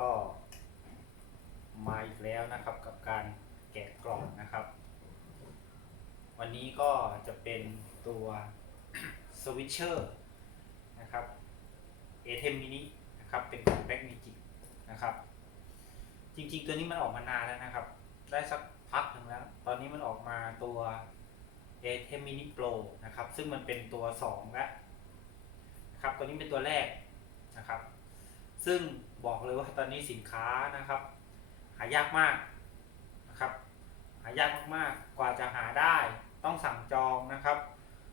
ก็มาอีกแล้วนะครับกับการแกะกล่องนะครับ วันนี้ก็จะเป็นตัวสวิตเชอร์นะครับเอเทมมินินะครับเป็นของแบ็กมิจินะครับ จริงๆตัวนี้มันออกมานานแล้วนะครับ ได้สักพักหนึ่งแล้ว ตอนนี้มันออกมาตัว a t e m Mini Pro นะครับ ซึ่งมันเป็นตัว 2 แล้วนะครับตัวนี้เป็นตัวแรกนะครับ ซึ่งบอกเลยว่าตอนนี้สินค้านะครับ หายากมากนะครับ หายากมากๆ กว่าจะหาได้ต้องสั่งจองนะครับ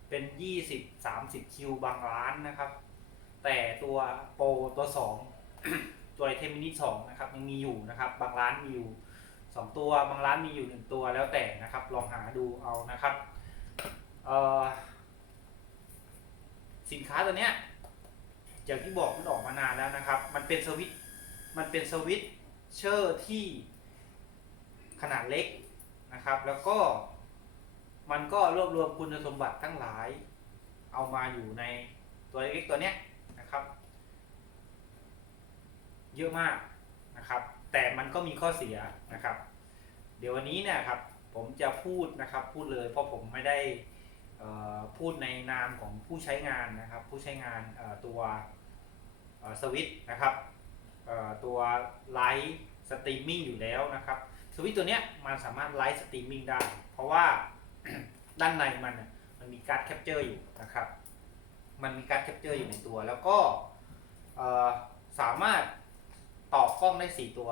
เป็น 20 30 คิวบางร้านนะครับ แต่ตัวโปรตัว 2 ตัวไอเทมมินิ2นะครับยังมีอยู่นะครับ บางร้านมีอยู่ 2 ตัวบางร้านมีอยู่ 1 ตัวแล้วแต่นะครับ ลองหาดูเอานะครับสินค้าตัวเนี้ย อย่างที่บอกมันออกมานานแล้วนะครับ มันเป็นสวิตมันเป็นสวิตเชอร์ที่ขนาดเล็กนะครับ แล้วก็มันก็รวบรวมคุณสมบัติทั้งหลาย เอามาอยู่ในตัวเล็กตัวเนี้ยนะครับ เยอะมากนะครับ แต่มันก็มีข้อเสียนะครับ เดี๋ยววันนี้เนี่ยครับผมจะพูดนะครับพูดเลยเพราะผมไม่ได้พูดในนามของผู้ใช้งานนะครับ ผู้ใช้งานตัว สวิตนะครับตัวไลฟ์สตรีมมิ่งอยู่แล้วนะครับสวิตตัวเนี้ยมันสามารถไลฟ์สตรีมมิ่งได้ เพราะว่าด้านในมันมันมีการ์ดแคปเจอร์อยู่นะครับ มันมีการ์ดแคปเจอร์อยู่ในตัว แล้วก็สามารถต่อกล้องได้ 4 ตัว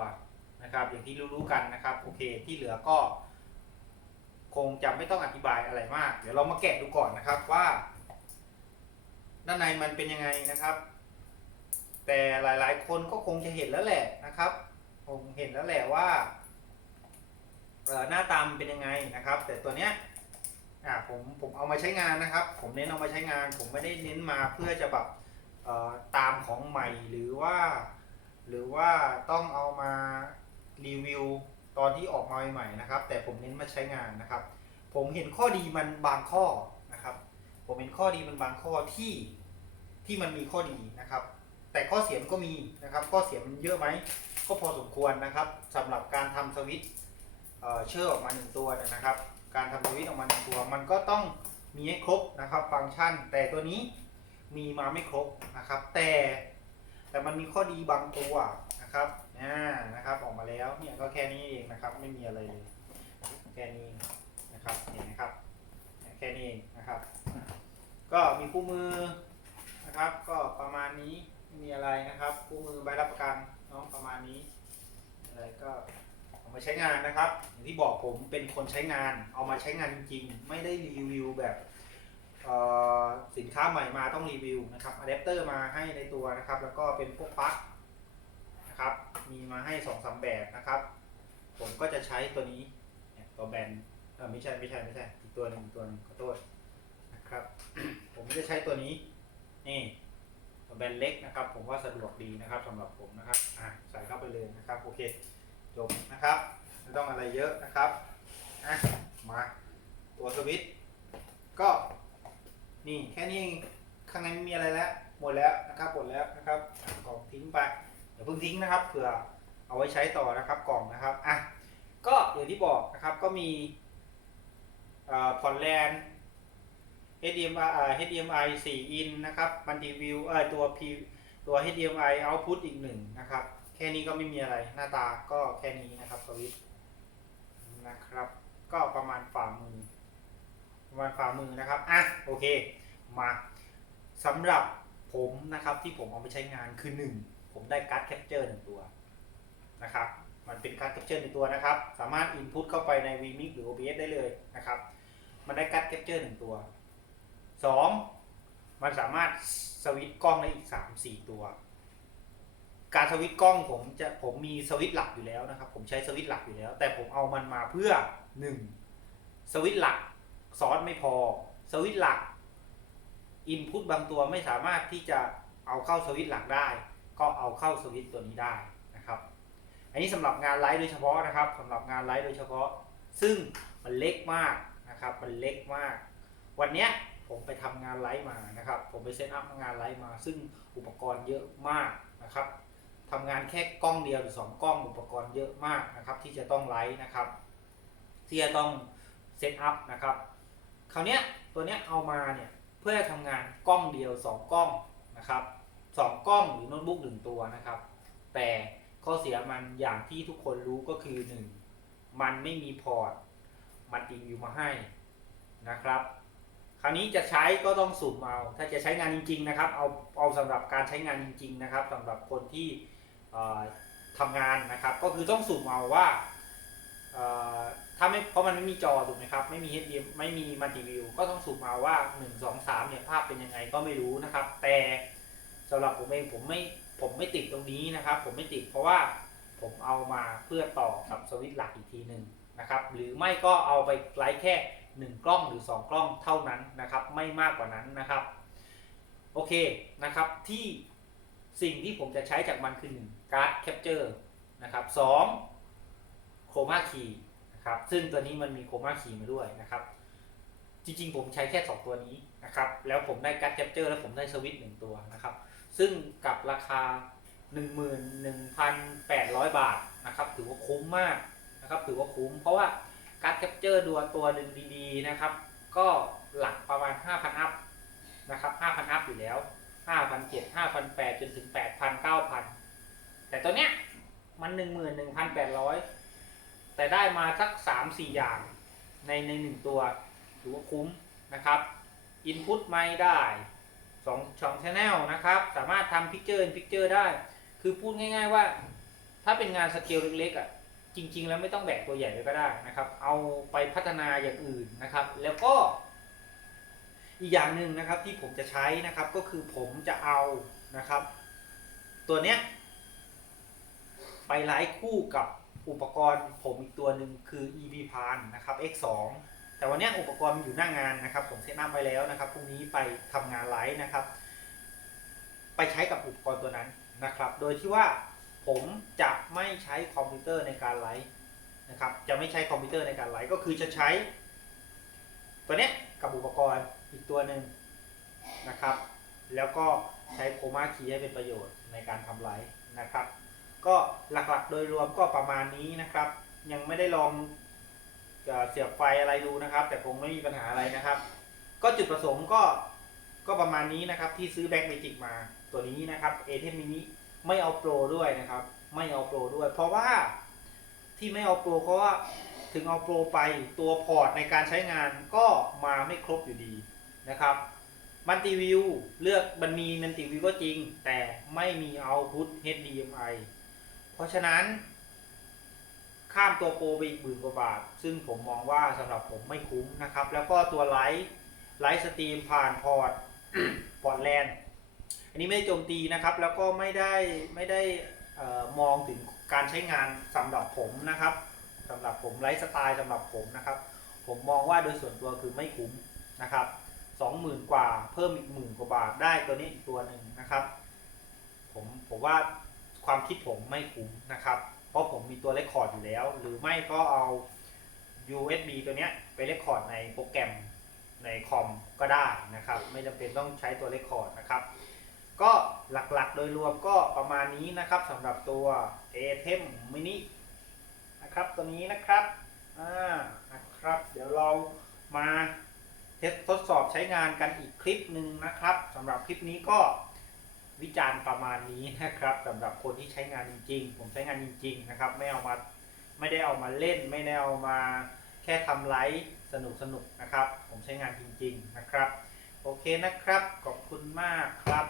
นะครับ อย่างที่รู้ๆกันนะครับโอเคที่เหลือก็ คงจะไม่ต้องอธิบายอะไรมาก เดี๋ยวเรามาแกะดูก่อนนะครับว่า ด้านในมันเป็นยังไงนะครับ แต่หลายๆ คนก็คงจะเห็นแล้วแหละนะครับคงเห็นแล้วแหละว่าหน้าตามเป็นยังไงนะครับ แต่ตัวเนี้ยอ่าผมผมเอามาใช้งานนะครับ ผมเน้นเอามาใช้งาน ผมไม่ได้เน้นมาเพื่อจะแบบเอ่อตามของใหม่หรือว่า หรือว่าต้องเอามารีวิวตอนที่ออกมาใหม่นะครับ แต่ผมเน้นมาใช้งานนะครับ ผมเห็นข้อดีมันบางข้อนะครับ ผมเห็นข้อดีมันบางข้อที่ที่มันมีข้อดีนะครับ แต่ข้อเสียมันก็มีนะครับ ข้อเสียมันเยอะไหม ก็พอสมควรนะครับสำหรับการทำสวิตเอ่อเชื่อออกมาหนึ่งตัวนะครับ การทำสวิตออกมาหนึ่งตัว มันก็ต้องมีให้ครบนะครับ ฟังก์ชัน แต่ตัวนี้มีมาไม่ครบนะครับ แต่แต่มันมีข้อดีบางตัวนะครับอ่านะครับออกมาแล้วเนี่ยก็แค่นี้เองนะครับ ไม่มีอะไรเลยแค่นี้นะครับเห็นไหมครับแค่นี้เองนะครับ ก็มีคู่มือนะครับ ก็ประมาณนี้ มีอะไรนะครับคู่มือใบรับประกันเนาะประมาณนี้อะไรก็เอามาใช้งานนะครับ อย่างที่บอกผมเป็นคนใช้งาน เอามาใช้งานจริงๆ ไม่ได้รีวิวแบบสินค้าใหม่มาต้องรีวิวนะครับอะแดปเตอร์มาให้ในตัวนะครับ แล้วก็เป็นพวกปลั๊กนะครับมีมาให้สองสามแบบนะครับ ผมก็จะใช้ตัวนี้ตัวแบนไม่ใช่ไม่ใช่ไม่ใช่อีกตัวหนึ่งตัวหนึงขอโทษนะครับ ผมจะใช้ตัวนี้นี่ แบนเล็กนะครับ ผมว่าสะดวกดีนะครับสำหรับผมนะครับอะใส่เข้าไปเลยนะครับโอเคจบนะครับไม่ต้องอะไรเยอะนะครับอะมาตัวสวิตช์ก็นี่แค่นี้เองข้างในไม่มีอะไรแล้วหมดแล้วนะครับหมดแล้วนะครับกล่องทิ้งไปเดี๋ยวเพิ่งทิ้งนะครับเผื่อเอาไว้ใช้ต่อนะครับกล่องนะครับอะก็อย่างที่บอกนะครับก็มีพอร์ตแลนด์ HDMI อ่า HDMI 4 อินนะครับมันทีวิวเอ่อตัว P ตัว HDMI output อีกหนึ่งนะครับ แค่นี้ก็ไม่มีอะไรหน้าตาก็แค่นี้นะครับสวิตช์นะครับ ก็ประมาณฝ่ามือ ประมาณฝ่ามือนะครับอะโอเค มาสำหรับผมนะครับที่ผมเอาไปใช้งานคือ 1 ผมได้การ์ดแคปเจอร์หนึ่งตัวนะครับ มันเป็นการ์ดแคปเจอร์หนึ่งตัวนะครับ สามารถ Input เข้าไปใน vMix หรือ OBS ได้เลยนะครับ มันได้การ์ดแคปเจอร์หนึ่งตัว 2มันสามารถสวิตช์กล้องได้อีก3 4ตัว การสวิตช์กล้องผมจะผมมีสวิตช์หลักอยู่แล้วนะครับ ผมใช้สวิตช์หลักอยู่แล้ว แต่ผมเอามันมาเพื่อ1สวิตช์หลักซอสไม่พอ สวิตช์หลักอินพุตบางตัวไม่สามารถที่จะเอาเข้าสวิตช์หลักได้ ก็เอาเข้าสวิตช์ตัวนี้ได้นะครับ อันนี้สำหรับงานไลฟ์โดยเฉพาะนะครับสำหรับงานไลฟ์โดยเฉพาะ ซึ่งมันเล็กมากนะครับ มันเล็กมาก วันเนี้ย ผมไปทำงานไลฟ์มานะครับ ผมไปเซตอัพงานไลฟ์มา ซึ่งอุปกรณ์เยอะมากนะครับทำงานแค่กล้องเดียวหรือสองกล้องอุปกรณ์เยอะมากนะครับ ที่จะต้องไลฟ์นะครับ ที่จะต้องเซตอัพนะครับคราวนี้ตัวนี้เอามาเนี่ยเพื่อทำงานกล้องเดียวสองกล้องนะครับสองกล้องหรือโน้ตบุ๊กหนึ่งตัวนะครับ แต่ข้อเสียมันอย่างที่ทุกคนรู้ก็คือหนึ่งมันไม่มีพอร์ตมัลติวิวมาให้นะครับ คราวนี้จะใช้ก็ต้องสุ่มเอา ถ้าจะใช้งานจริง ๆ นะครับ เอาเอาสำหรับการใช้งานจริง ๆ นะครับสำหรับคนที่เอ่อทำงานนะครับ ก็คือต้องสุ่มเอาว่าถ้าไม่เพราะมันไม่มีจอถูกไหมครับ ไม่มี HDMI ไม่มีมัลติวิวก็ต้องสุ่มเอาว่า 1 2 3เนี่ยภาพเป็นยังไงก็ไม่รู้นะครับ แต่สำหรับผมเองผมไม่ผมไม่ติดตรงนี้นะครับ ผมไม่ติดเพราะว่าผมเอามาเพื่อต่อกับสวิตช์หลักอีกทีหนึ่งนะครับ หรือไม่ก็เอาไปไลฟ์แค่ 1 กล้องหรือ 2 กล้องเท่านั้นนะครับไม่มากกว่านั้นนะครับโอเคนะครับที่สิ่งที่ผมจะใช้จากมันคือ1การ์ดแคปเจอร์นะครับ2โครมาคีนะครับซึ่งตัวนี้มันมีโครมาคีมาด้วยนะครับ จริงๆ ผมใช้แค่ 2 ตัวนี้นะครับแล้วผมได้การ์ดแคปเจอร์แล้วผมได้สวิตช์หนึ่งตัวนะครับซึ่งกับราคา 11,800 บาทนะครับถือว่าคุ้มมากนะครับถือว่าคุ้มเพราะว่า การ์ดแคปเจอร์ดัวตัวหนึ่งดีๆนะครับ ก็หลักประมาณ 5,000 อัพนะครับ 5,000 อัพอยู่แล้ว 5,700 5,800 จนถึง 8,000 9,000 แต่ตัวเนี้ยมัน 11,800 แต่ได้มาสัก 3-4 อย่างในในหนึ่งตัวถือว่าคุ้มนะครับ Input ไม่ได้สองช่องชแนลนะครับ สามารถทำพิกเจอร์พิกเจอร์ได้ คือพูดง่ายๆว่า ถ้าเป็นงานสเกลเล็กๆอะ จริง ๆ แล้วไม่ต้องแบกตัวใหญ่เลยก็ได้นะครับ เอาไปพัฒนาอย่างอื่นนะครับ แล้วก็ อีกอย่างหนึ่งนะครับที่ผมจะใช้นะครับก็คือผมจะเอานะครับ ตัวเนี้ยไปไลฟ์คู่กับอุปกรณ์ผมอีกตัวหนึ่งคือ EV p a n นะครับ X2 แต่วันเนี้ยอุปกรณ์มันอยู่หน้างานนะครับ ผมเซตอัพไว้แล้วนะครับพรุ่งนี้ไปทำงานไลฟ์นะครับ ไปใช้กับอุปกรณ์ตัวนั้นนะครับ โดยที่ว่า ผมจะไม่ใช้คอมพิวเตอร์ในการไลฟ์นะครับ จะไม่ใช้คอมพิวเตอร์ในการไลฟ์ก็คือจะใช้ ตัวเนี้ยกับอุปกรณ์อีกตัวหนึ่งนะครับ แล้วก็ใช้โคมาคีให้เป็นประโยชน์ในการทำไลฟ์นะครับ ก็หลักๆโดยรวมก็ประมาณนี้นะครับ ยังไม่ได้ลองเอ่อเสียบไฟอะไรดูนะครับ แต่คงไม่มีปัญหาอะไรนะครับ ก็จุดประสงค์ก็ก็ประมาณนี้นะครับที่ซื้อแบ็กเมจิกมาตัวนี้นะครับเอเทมมินิ ไม่เอาโปรด้วยนะครับ ไม่เอาโปรด้วย เพราะว่าที่ไม่เอาโปรเพราะว่าถึงเอาโปรไปตัวพอร์ตในการใช้งานก็มาไม่ครบอยู่ดีนะครับมันติวิวเลือกมันมีมันติวิวก็จริง แต่ไม่มีเอาพุท HDMI เพราะฉะนั้นข้ามตัวโปรไปอีกหมื่นกว่าบาท ซึ่งผมมองว่าสำหรับผมไม่คุ้มนะครับ แล้วก็ตัวไลท์ไลท์สตรีมผ่านพอร์ต พอร์ตแลนด์ อันนี้ไม่ได้โจมตีนะครับ แล้วก็ไม่ได้ไม่ได้มองถึงการใช้งานสำหรับผมนะครับสำหรับผมไลฟ์สไตล์สำหรับผมนะครับ ผมมองว่าโดยส่วนตัวคือไม่คุ้มนะครับสองหมื่นกว่าเพิ่มอีกหมื่นกว่าบาทได้ตัวนี้อีกตัวหนึ่งนะครับผมผมว่าความคิดผมไม่คุ้มนะครับ เพราะผมมีตัวเรคคอร์ดอยู่แล้ว หรือไม่ก็เอา USB ตัวเนี้ยไปเรคคอร์ดในโปรแกรมในคอมก็ได้นะครับ ไม่จำเป็นต้องใช้ตัวเรคคอร์ดนะครับ ก็หลักๆโดยรวมก็ประมาณนี้นะครับสำหรับตัว a t e m mini นะครับตัวนี้นะครับอ่านะครับ เดี๋ยวเรามาเทสทดสอบใช้งานกันอีกคลิปหนึ่งนะครับสำหรับคลิปนี้ก็วิจารณ์ประมาณนี้นะครับสำหรับคนที่ใช้งานจริง ๆ ผมใช้งานจริง ๆ นะครับ ไม่เอามาไม่ได้เอามาเล่น ไม่ได้เอามาแค่ทำไลฟ์สนุกสนุกๆนะครับ ผมใช้งานจริง ๆ นะครับ โอเคนะครับ ขอบคุณมากครับ